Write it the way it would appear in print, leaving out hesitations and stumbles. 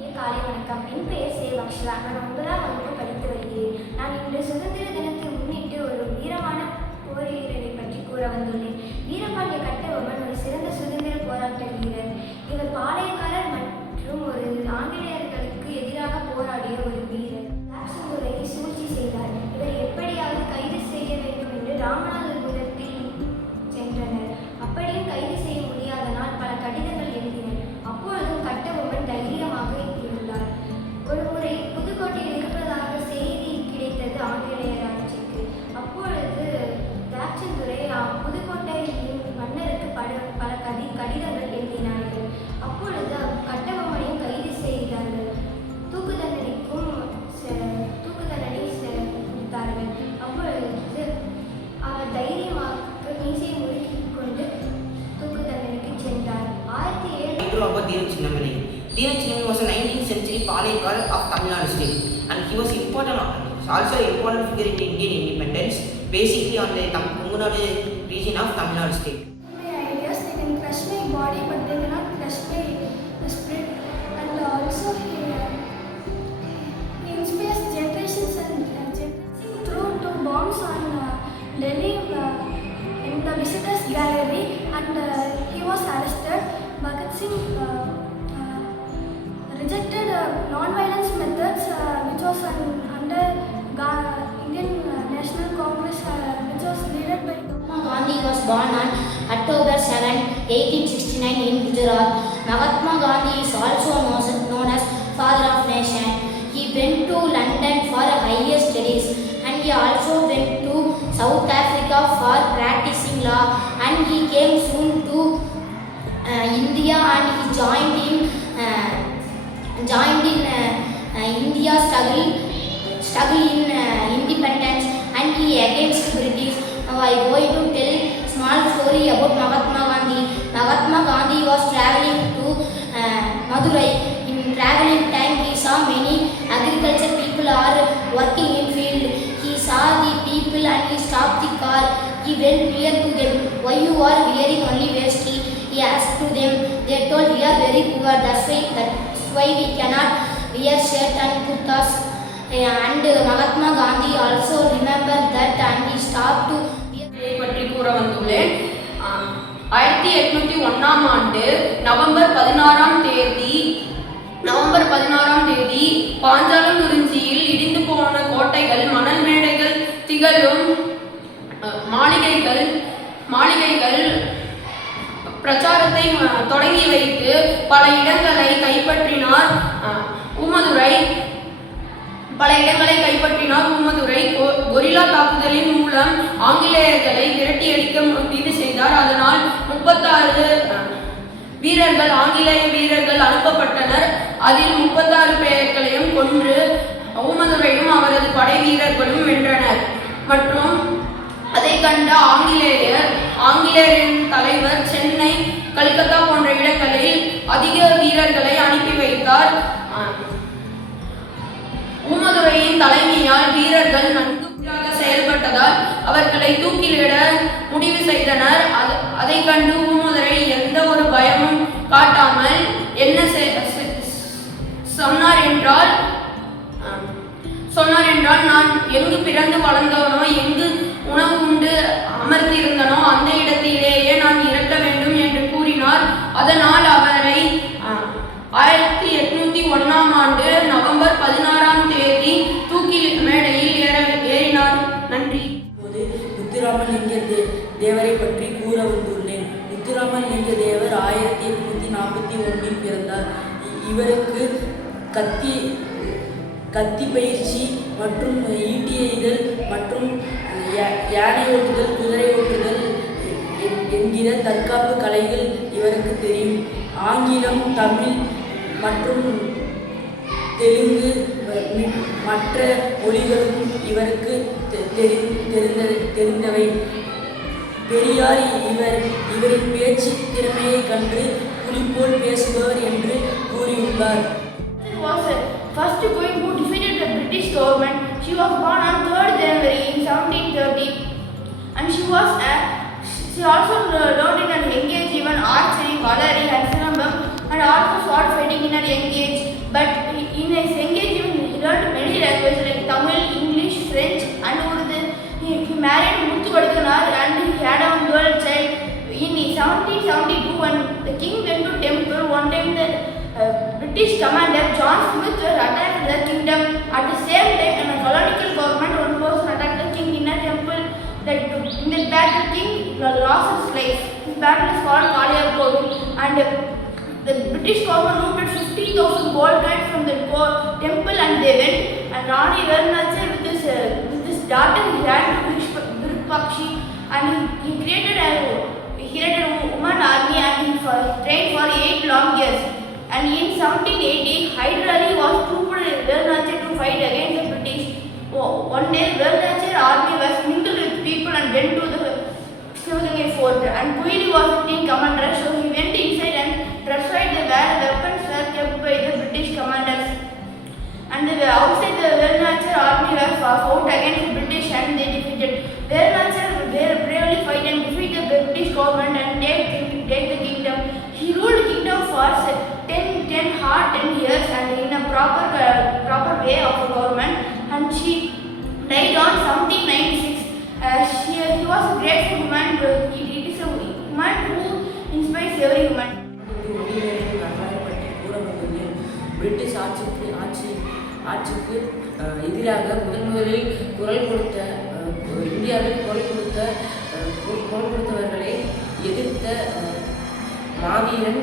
காலை வணக்கம். என் பெயர் சேவக்ஷலா. நான் 9ஆம் வகுப்பு படித்து வருகிறேன். நான் இன்று சுதந்திர தினத்தை முன்னிட்டு ஒரு வீரமான போர் வீரரை பற்றி கூற வந்துள்ளேன். வீரபாண்டிய கட்டபொம்மன் ஒரு சிறந்த சுதந்திர போராட்ட வீரர். இவர் பாளையக்காரர் மற்றும் ஒரு ஆங்கிலேயர்களுக்கு எதிராக போராடிய ஒரு வீரர். ஜாக்சன் சூழ்ச்சி செய்தார். இவரை எப்படியாவது கைது செய்ய வேண்டும் என்று ராமநாதபுரத்தில் சென்றனர். அப்படியும் கைது செய்ய முடியாதனால் பல கடிதங்கள் எழுதினர். அப்பொழுதும் கட்டபொம்மன் தைரியமாக இருந்தார். ஒரு முறை புதுக்கோட்டையில் இருப்பதாக செய்தி கிடைத்தது ஆங்கிலேயர் ஆட்சிக்கு. அப்பொழுது திராட்சந்துறை புதுக்கோட்டையின் மன்னருக்கு பல கடிதங்கள் எழுதினார்கள். அப்பொழுது கட்டபொம்மனையும் கைது செய்தார்கள். தூக்கு தண்டனை கொடுத்தார்கள். அப்பொழுது அவர் தைரியமாக மீசையை முறுக்கிக் கொண்டு தூக்கு தண்டனைக்கு சென்றார். 1700 Dheeraj was a 19th century Palaikar of Tamil Nadu state, and he was also an important figure in Indian independence, basically on the Kungunadu region of Tamil Nadu state. My ideas, they can crush my body, but they cannot crush my spirit. And also he inspires generations through two bombs on Delhi in the visitors gallery, and he was arrested. Bhagat Singh rejected non-violence methods, which was under Indian National Congress, which was led by Mahatma Gandhi was born on October 7, 1869 in Gujarat. Mahatma Gandhi is also known as Father of Nation. He went to London for higher studies, and he also went to South Africa for practicing law, and he came soon to India, and he joined in India struggle in independence, and he against British. Now I going to tell small story about Mahatma Gandhi. Mahatma Gandhi was traveling to Madurai. In traveling time, he saw many agriculture people are working in field. He saw the people and he stopped the car. He went near to them. Why you are wearing only vesti? He asked to them. They told we are very poor. That's why we cannot wear shirt and kurtas. And Mahatma Gandhi also remembered that, and he stopped to பற்றி கூற வந்துள்ளேன். 1801ஆம் ஆண்டு November 16ஆம் தேதி பாஞ்சாலம் குறிஞ்சியில் இடிந்து போன கோட்டைகள், மணல் மேடைகள், திகழும் மாளிகைகள் பிரச்சாரத்தை தொடங்கி வைத்து பல இடங்களை கைப்பற்றினார். ஊமதுரை கொரில்லா தாக்குதலின் மூலம் ஆங்கிலேயர்களை விரட்டியடிக்க முடிவு செய்தார். அதனால் 36 ஆங்கிலேய வீரர்கள் அனுப்பப்பட்டனர். அதில் 36 பேர்களையும் கொன்று ஊமதுரையும் அவரது படை வீரர்களும் வென்றனர். மற்றும் அதை கண்ட ஆங்கிலேயரின் தலைவர் சென்னை, கல்கத்தா போன்ற இடங்களில் அதிக வீரர்களை அனுப்பி வைத்தார். ஊமதுரையின் தலைமையால் வீரர்கள் நன்கு செயல்பட்டதால் அவர்களை தூக்கிலிட முடிவு செய்தனர். அதை கண்டு ஊமதுரை எந்த ஒரு பயமும் காட்டாமல் என்ன சொன்னார் என்றால் நான் எங்கு பிறந்து வளர்ந்தவனோ, எங்கு உணவு உண்டு அமர்ந்திருந்தனோ அந்த இடத்திலேயே நான் இறக்க வேண்டும் என்று கூறினார். அதனால் அவரை 1801ஆம் ஆண்டு நவம்பர் 16ஆம் தேதி தூக்கில் மேடையில் ஏறினார். நன்றி. முத்துராமலிங்க தேவரை பற்றி கூற வந்துள்ளேன். முத்துராமலிங்க தேவர் 1841 பிறந்தார். இவருக்கு கத்தி பயிற்சி மற்றும் ஈட்டி எய்தல் மற்றும் யானை ஓட்டுதல், குதிரை ஓட்டுதல் என்கிற தற்காப்பு கலைகள் இவருக்கு தெரியும். ஆங்கிலம், தமிழ் மற்றும் தெலுங்கு மற்ற மொழிகளும் இவருக்கு தெரிந்தவை. பெரியார் இவரின் பேச்சு திறமையை கண்டு புலிபோல் பேசுபவர் என்று கூறியுள்ளார். First going who defeated the British government. She was born on 3rd January in 1730, and she also learned in her young age even archery, cutlery, and cinema, and also sword fighting in her young age. But in his engagement, he learned many languages like Tamil, English, French, and Urdu. He married Muthu Vadakanar and he had a girl child. In 1772, when the king went to temple, one time the British commander John Smith attacked the kingdom. At the same time, in a colonial government, one person attacked the king in a temple. In the battle, king lost his life. This battle is called Kaliya Kovil, and the British government looted 50,000 gold coins from the temple, and they went. And Rani Veernathar with his daughter, he ran to Virupakshi, and he created a woman army, and he trained for 8 long years. And in 1780, Hyder Ali was trooped Veernathar to fight against the British. One day, Veernathar army was mingled with people and went to the Sivaganga fort. And Kuili was the team commander, so he went inside and tried where weapons were kept by the British commanders. And outside the Veernathar army were fought against the British and they defeated. Veernathar bravely fight and defeat the British government and take the kingdom. He ruled the kingdom for 10 years and in a proper way of a government. And she died on 1796. He was a grateful woman. It is a woman who inspires every woman. British ஆட்சிக்கு எதிராக முதலில் இந்தியாவில் குரல் கொடுத்தவர்களை எதிர்த்த மாவீரன்